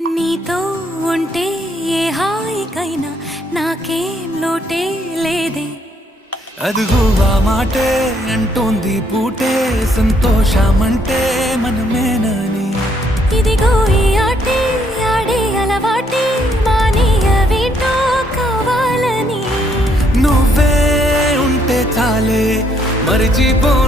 నీతో ఉంటే ఏ హాయికైనా నాకేం లోటే లేదే. అదుగు ఆ మాటే అంటోంది పూటే సంతోషమంటే మనమేనని. ఇదిగో ఈ ఆటే ఆడే అలవాటే మానేయవేంటో కావాలని. నువ్వే ఉంటే చాలే మరిచిపో